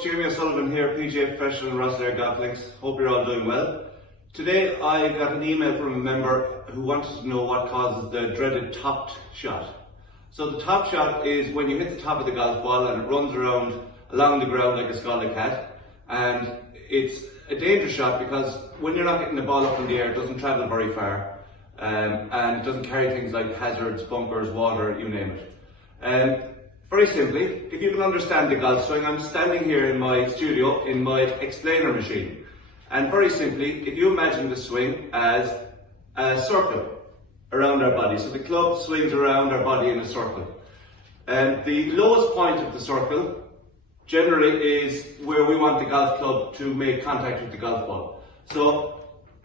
coach, Jeremy O'Sullivan here, PGA Professional and Rosslare Golf Links. Hope you're all doing well. Today I got an email from a member who wanted to know what causes the dreaded topped shot. So the top shot is when you hit the top of the golf ball and it runs around along the ground like a scalded cat, and it's a dangerous shot because when you're not getting the ball up in the air, it doesn't travel very far, and it doesn't carry things like hazards, bunkers, water, you name it. Very simply, if you can understand the golf swing, I'm standing here in my studio in my explainer machine. And very simply, if you imagine the swing as a circle around our body. So the club swings around our body in a circle. And the lowest point of the circle generally is where we want the golf club to make contact with the golf ball. So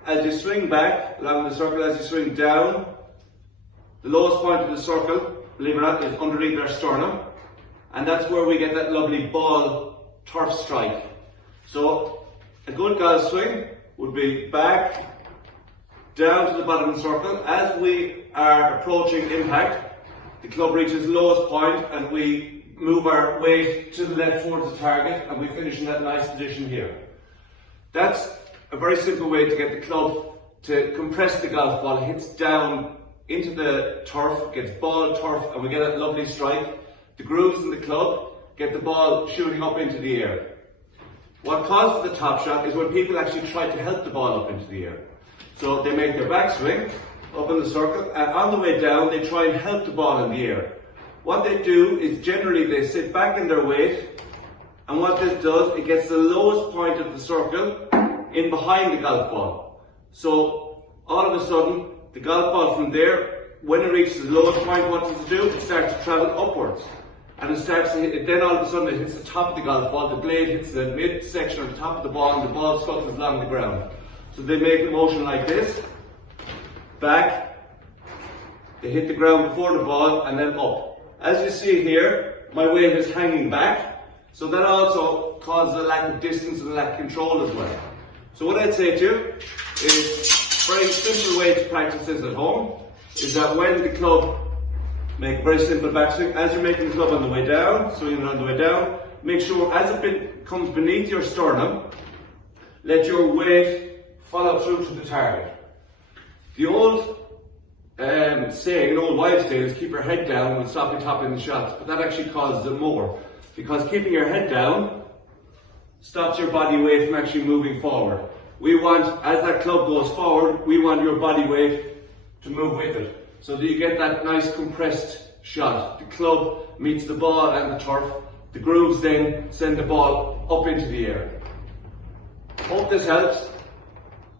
as you swing back along the circle, as you swing down, the lowest point of the circle, believe it or not, is underneath our sternum. And that's where we get that lovely ball turf strike. So a good golf swing would be back, down to the bottom of the circle. As we are approaching impact, the club reaches the lowest point and we move our weight to the left towards the target and we finish in that nice position here. That's a very simple way to get the club to compress the golf ball. It hits down into the turf, gets ball turf, and we get that lovely strike. The grooves in the club get the ball shooting up into the air. What causes the top shot is when people actually try to help the ball up into the air. So they make their backswing up in the circle, and on the way down they try and help the ball in the air. What they do is generally they sit back in their weight, and what this does, it gets the lowest point of the circle in behind the golf ball. So all of a sudden, the golf ball from there, when it reaches the lowest point, what does it do? It starts to travel upwards. And it starts to hit, then all of a sudden it hits the top of the golf ball, the blade hits the mid-section of the top of the ball, and the ball scuttles along the ground. So they make a motion like this, back, they hit the ground before the ball, and then up. As you see here, my weight is hanging back, so that also causes a lack of distance and a lack of control as well. So what I'd say to you is, a very simple way to practice this at home, is that when the club, make a very simple backswing, as you're making the club on the way down, swinging it on the way down, make sure as it comes beneath your sternum, let your weight follow through to the target. The old saying, old wives' tale, is keep your head down and stop you topping the shots, but that actually causes it more, because keeping your head down stops your body weight from actually moving forward. We want, as that club goes forward, we want your body weight to move with it, so that you get that nice compressed shot. The club meets the ball and the turf. The grooves then send the ball up into the air. Hope this helps.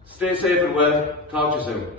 Stay safe and well. Talk to you soon.